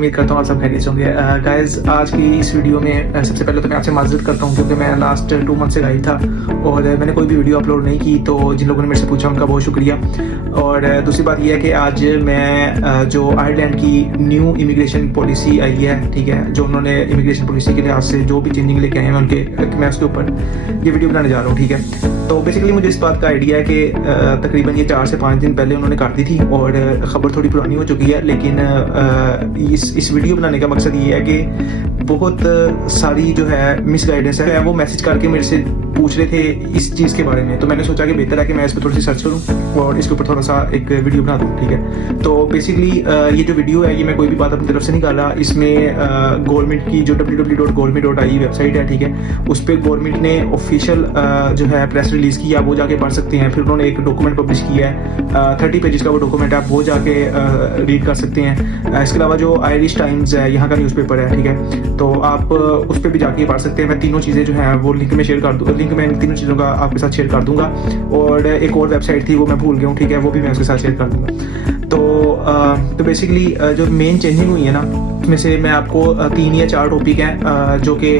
उम्मीद करता हूँ आप सब खैरियत से होंगे। गाइस आज की इस वीडियो में सबसे पहले तो मैं आपसे माजरत करता हूँ क्योंकि मैं लास्ट 2 मंथ से गायब था और मैंने कोई भी वीडियो अपलोड नहीं की, तो जिन लोगों ने मेरे से पूछा उनका बहुत शुक्रिया। और दूसरी बात यह है कि आज मैं जो आयरलैंड की न्यू इमिग्रेशन पॉलिसी आई है, ठीक है, जो उन्होंने इमिग्रेशन पॉलिसी के लिहाज से जो भी चेंजिंग लेके आए हैं मैं उसके ऊपर ये वीडियो बनाने जा रहा हूँ, ठीक है। तो बेसिकली मुझे इस बात का आइडिया है कि तकरीबन ये 4 से 5 दिन पहले उन्होंने कर दी थी और ख़बर थोड़ी पुरानी हो चुकी है, लेकिन इस वीडियो बनाने का मकसद ये है कि बहुत सारी जो है मिस गाइडेंस है वो मैसेज करके मेरे से पूछ रहे थे इस चीज़ के बारे में। तो मैंने सोचा कि बेहतर है कि मैं इस पर थोड़ी सी सर्च करूं और इसके ऊपर थोड़ा सा एक वीडियो बना दूं, ठीक है। तो बेसिकली ये जो वीडियो है ये मैं कोई भी बात अपनी तरफ से नहीं कर रहा। इसमें गवर्नमेंट की जो www.government.in वेबसाइट है, ठीक है, उस पर गवर्नमेंट ने ऑफिशियल जो है प्रेस रिलीज की, आप वो जाके पढ़ सकते हैं। फिर उन्होंने एक डॉक्यूमेंट पब्लिश किया है, 30 पेजेस का वो डॉक्यूमेंट है, आप वो जाके रीड कर सकते हैं। इसके अलावा जो आयरिश टाइम्स है, यहाँ का न्यूज़पेपर है, ठीक है, तो आप उस पर भी जाके पढ़ सकते हैं। मैं तीनों चीज़ें जो है वो लिंक में शेयर कर दूँ, लिंक मैं इन तीनों चीज़ों का आपके साथ शेयर कर दूंगा। और एक और वेबसाइट थी वो मैं भूल गया हूँ, ठीक है, वो भी मैं उसके साथ शेयर कर दूंगा। तो बेसिकली जो मेन चेंजिंग हुई है ना, उसमें से मैं आपको 3 या 4 टॉपिक हैं जो कि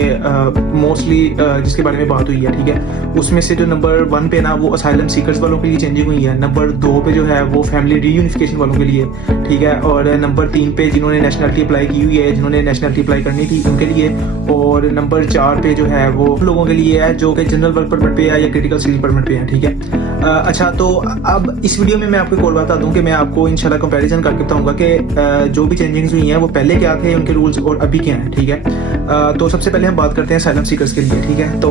मोस्टली जिसके बारे में बात हुई है, ठीक है। उसमें से जो नंबर 1 पे ना वो असाइलम सीकर्स वालों के लिए चेंजिंग हुई है, नंबर 2 पे जो है वो फैमिली रीयूनिफिकेशन वालों के लिए, ठीक है, और नंबर 3 पे जिन्होंने नेशनलिटी अप्लाई की हुई है, जिन्होंने नेशनलिटी अप्लाई करनी थी उनके लिए, और नंबर 4 पे जो है वो लोगों के लिए है जो कि जनरल वर्क परमिट पे है या क्रिटिकल स्किल परमिट पे है, ठीक है। अच्छा, तो अब इस वीडियो में मैं आपको एक और बता दूं कि मैं आपको इंशाल्लाह कंपैरिजन करके बताऊंगा कि जो भी चेंजिंग्स हुई हैं वो पहले क्या थे उनके रूल्स और अभी क्या हैं, ठीक है। तो सबसे पहले हम बात करते हैं असाइलम सीकर्स के लिए, ठीक है। तो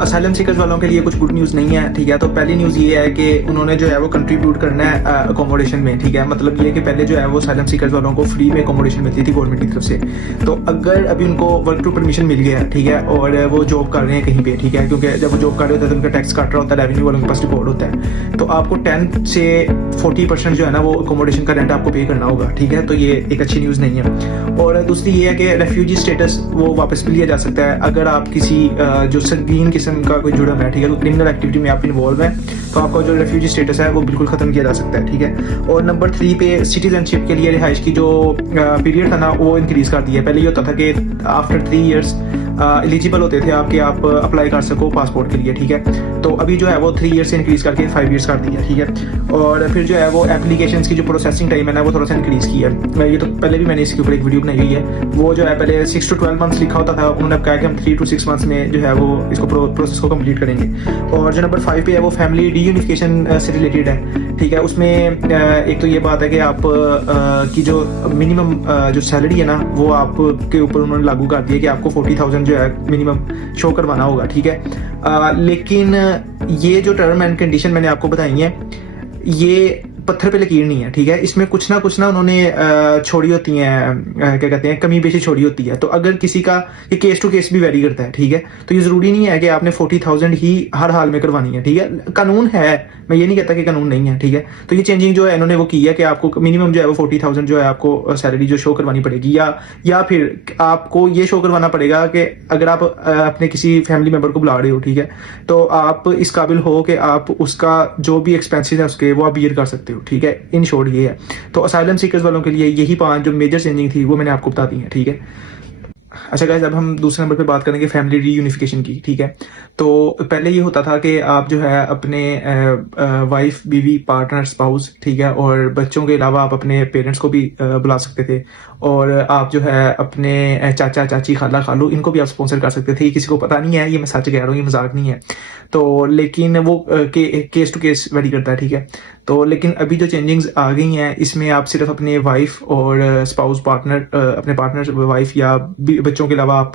असाइलम सीकर्स वालों के लिए कुछ गुड न्यूज़ नहीं है, ठीक है। तो पहली न्यूज़ ये है कि उन्होंने जो है वो कंट्रीब्यूट करना है अकोमोडेशन में, ठीक है। मतलब ये कि पहले जो है वो असाइलम सीकर्स वालों को फ्री में अकोमोडेशन मिलती थी गवर्नमेंट की तरफ से। तो अगर अभी उनको वर्क टू परमिशन मिल गया, ठीक है, और वो जॉब कर रहे हैं कहीं पे, ठीक है, क्योंकि जब वो जॉब कर रहे होते हैं तो उनका टैक्स काट रहा होता है, रेवेन्यू वालों के पास रिकॉर्ड होता है, तो आपको 10 से 40% जो है ना वो अकोमोडेशन का रेंट आपको पे करना होगा, ठीक है। तो ये एक अच्छी न्यूज़ नहीं है। और दूसरी ये है कि रेफ्यूजी स्टेटस वो वापस भी लिया जा सकता है अगर आप किसी जो संगीन किस्म का कोई जुर्म है, ठीक है, तो क्रिमिनल एक्टिविटी में आप इन्वॉल्व हैं, तो आपका जो रेफ्यूजी स्टेटस है वो बिल्कुल खत्म किया जा सकता है, ठीक है। और नंबर 3 पे सिटीजनशिप के लिए रिहाइश की जो पीरियड था ना वो इंक्रीज कर दिया है। पहले ये होता था कि आफ्टर 3 इयर्स एलिजिबल होते थे आपके, आप अप्लाई कर सको पासपोर्ट के लिए, ठीक है। तो अभी जो है वो 3 ईयर्स से इंक्रीज करके 5 ईयर्स कर दिया, ठीक है। और फिर जो है वो एप्लीकेशन की जो प्रोसेसिंग टाइम है ना वो थोड़ा सा इंक्रीज किया है। ये तो पहले भी मैंने इसके ऊपर एक वीडियो बनाई हुई है। वो जो है पहले 6 to 12 मंथ्स लिखा होता था, उन्होंने कहा कि हम 3 to 6 मंथ्स में जो है वो इसको प्रोसेस को कंप्लीट करेंगे। और जो नंबर 5 पे है वो फैमिली रीयूनिफिकेशन से रिलेटेड है, ठीक है। उसमें एक तो ये बात है कि आप की जो मिनिमम जो सैलरी है ना वो आपके ऊपर उन्होंने लागू कर दिया कि आपको 40,000 जो है मिनिमम शो करवाना होगा, ठीक है। लेकिन ये जो टर्म एंड कंडीशन मैंने आपको बताई है ये पत्थर पे लकीर नहीं है, ठीक है। इसमें कुछ ना उन्होंने छोड़ी होती हैं, क्या कहते हैं, कमी पेशी छोड़ी होती है। तो अगर किसी का ये केस टू केस भी वेरी करता है, ठीक है, तो ये जरूरी नहीं है कि आपने 40,000 ही हर हाल में करवानी है, ठीक है। कानून है, मैं ये नहीं कहता कि कानून नहीं है, ठीक है। तो ये चेंजिंग जो है इन्होंने वो की है कि आपको मिनिमम जो है वो 40,000 जो है आपको सैलरी जो शो करवानी पड़ेगी, या फिर आपको ये शो करवाना पड़ेगा कि अगर आप अपने किसी फैमिली मेंबर को बुला रहे हो, ठीक है, तो आप इस काबिल हो कि आप उसका जो भी एक्सपेंसेस है उसके वो आप बियर कर सकते हो, ठीक है। इन शॉर्ट ये है। तो असाइलम सीकर्स वालों के लिए यही 5 जो मेजर चेंजिंग थी वो मैंने आपको बता दी है, ठीक है। अच्छा गाइस, अब हम दूसरे नंबर पे बात करेंगे फैमिली रीयूनिफिकेशन की, ठीक है। तो पहले ये होता था कि आप जो है अपने वाइफ, बीवी, पार्टनर, स्पाउस, ठीक है, और बच्चों के अलावा आप अपने पेरेंट्स को भी बुला सकते थे, और आप जो है अपने चाचा, चाची, खाला, खालू इनको भी आप स्पॉन्सर कर सकते थे। किसी को पता नहीं है, ये मैं सच कह रहा हूँ, ये मजाक नहीं है। तो लेकिन वो केस टू केस वेरी करता है, ठीक है। तो लेकिन अभी जो चेंजिंग्स आ गई हैं इसमें आप सिर्फ अपने वाइफ और स्पाउस, पार्टनर, अपने पार्टनर, वाइफ या बच्चों के अलावा आप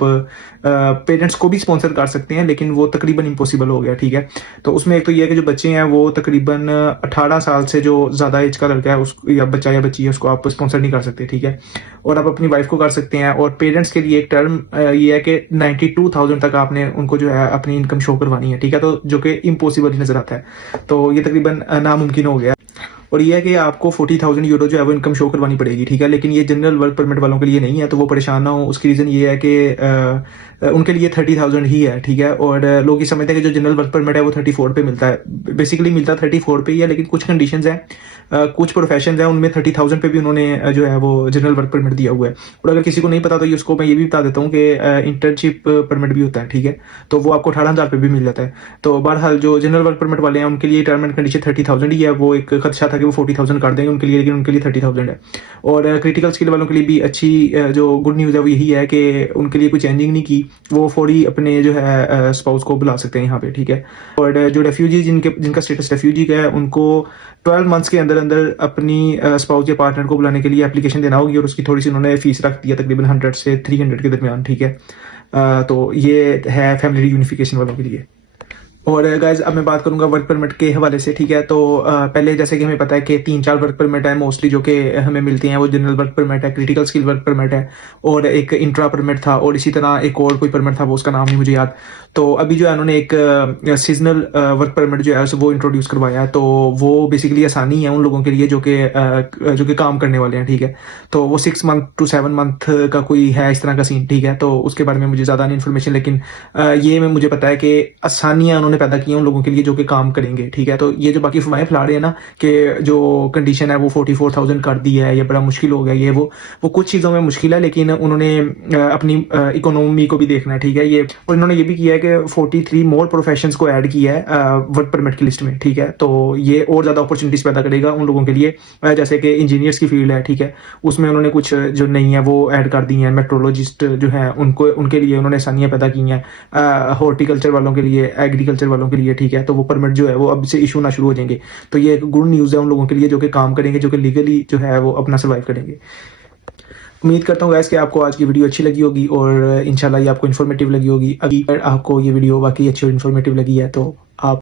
पेरेंट्स को भी स्पॉन्सर कर सकते हैं, लेकिन वो तकरीबन इम्पॉसिबल हो गया, ठीक है। तो उसमें एक तो ये है कि जो बच्चे हैं वो तकरीबन 18 साल से जो ज़्यादा एज का लड़का है उसको या बच्चा या बच्ची है उसको आप स्पॉन्सर नहीं कर सकते, ठीक है। और आप अपनी वाइफ को कर सकते हैं। और पेरेंट्स के लिए एक टर्म ये है कि 92,000 तक आपने उनको जो है अपनी इनकम शो करवानी है, ठीक है, तो जो कि इम्पॉसिबल ही नजर आता है। तो ये तकरीबन नामुमकिन हो गया। और ये है कि आपको 40,000 यूरो जो है वो इनकम शो करवानी पड़ेगी, ठीक है। लेकिन ये जनरल वर्क परमिट वालों के लिए नहीं है, तो वो परेशान ना हो। उसकी रीज़न ये है कि उनके लिए 30,000 ही है, ठीक है। और लोग ये समझते हैं कि जो जनरल वर्क परमिट है वो 34 पे मिलता है। बेसिकली मिलता 34 पे ही है, लेकिन कुछ कंडीशंस हैं, कुछ प्रोफेशन है उनमें 30,000 पे भी उन्होंने जो है वो जनरल वर्क परमिट दिया हुआ है। और अगर किसी को नहीं पता तो ये उसको मैं ये भी बता देता हूँ कि इंटर्नशिप परमिट भी होता है, ठीक है। तो वो आपको 18,000 पे भी मिल जाता है। तो बहरहाल जो जनरल वर्क परमिट वाले हैं उनके लिए टर्म एंड कंडीशन 30,000 ही है। वो एक खदशा था कि वो 40,000 कर देंगे उनके लिए, लेकिन उनके लिए 30,000 है। और क्रिटिकल स्किल वालों के लिए भी अच्छी जो गुड न्यूज़ है वो यही है कि उनके लिए कोई चेंजिंग नहीं की, वो फौरी अपने जो है स्पाउस को बुला सकते हैं यहाँ पे, ठीक है। और जो रेफ्यूजी जिनका स्टेटस रेफ्यूजी का है उनको 12 मंथ्स के अंदर अंदर अपनी स्पाउस या पार्टनर को बुलाने के लिए एप्लीकेशन देना होगी, और उसकी थोड़ी सी उन्होंने फीस रख दी है, तकरीबन 100 से 300 के दरमियान, ठीक है। तो ये है फैमिली यूनिफिकेशन वालों के लिए। और गाइज अब मैं बात करूंगा वर्क परमिट के हवाले से, ठीक है। तो पहले जैसे कि हमें पता है कि 3-4 वर्क परमिट है मोस्टली जो कि हमें मिलती हैं। वो जनरल वर्क परमिट है, क्रिटिकल स्किल वर्क परमिट है, और एक इंट्रा परमिट था, और इसी तरह एक और कोई परमिट था, वो उसका नाम नहीं मुझे याद। तो अभी जो है उन्होंने एक सीजनल वर्क परमिट जो है वो इंट्रोड्यूस करवाया है। तो वो बेसिकली आसानी है उन लोगों के लिए जो कि काम करने वाले हैं, ठीक है। तो वो 6 मंथ to 7 मंथ का कोई है इस तरह का सीन, ठीक है। तो उसके बारे में मुझे ज़्यादा नहीं इन्फॉर्मेशन, लेकिन ये में मुझे पता है कि आसानियां उन्होंने पैदा की हैं उन लोगों के लिए जो कि काम करेंगे, ठीक है। तो ये जो बाकी फवाएं फैला रहे हैं ना कि जो कंडीशन है वो 44,000 कर दी है, ये बड़ा मुश्किल हो गया, ये वो कुछ चीज़ों में मुश्किल है, लेकिन उन्होंने अपनी इकोनॉमी को भी देखना है, ठीक है। ये और इन्होंने ये भी किया है कि 43 मोर प्रोफेशंस को ऐड किया है वर्क परमिट की लिस्ट में, ठीक है। तो ये और ज़्यादा अपॉर्चुनिटीज़ पैदा करेगा उन लोगों के लिए, जैसे कि इंजीनियर्स की फील्ड है, ठीक है। उसमें उन्होंने कुछ जो नहीं है वो ऐड कर दी हैं। मेट्रोलॉजिस्ट जो है उनके लिए उन्होंने आसानियाँ पैदा की हैं। हॉर्टिकल्चर वालों के लिए, एग्रीकल्चर वालों के लिए, ठीक है। तो वो परमिट जो है वो अब से इशू ना शुरू हो जाएंगे। तो ये एक गुड न्यूज़ है उन लोगों के लिए जो कि काम करेंगे, जो कि लीगली जो है वो अपना सर्वाइव करेंगे। उम्मीद करता हूँ गाइस कि आपको आज की वीडियो अच्छी लगी होगी, और इंशाल्लाह ये आपको इन्फॉर्मेटिव लगी होगी। अगर आपको ये वीडियो वाकई अच्छी और इन्फॉर्मेटिव लगी है तो आप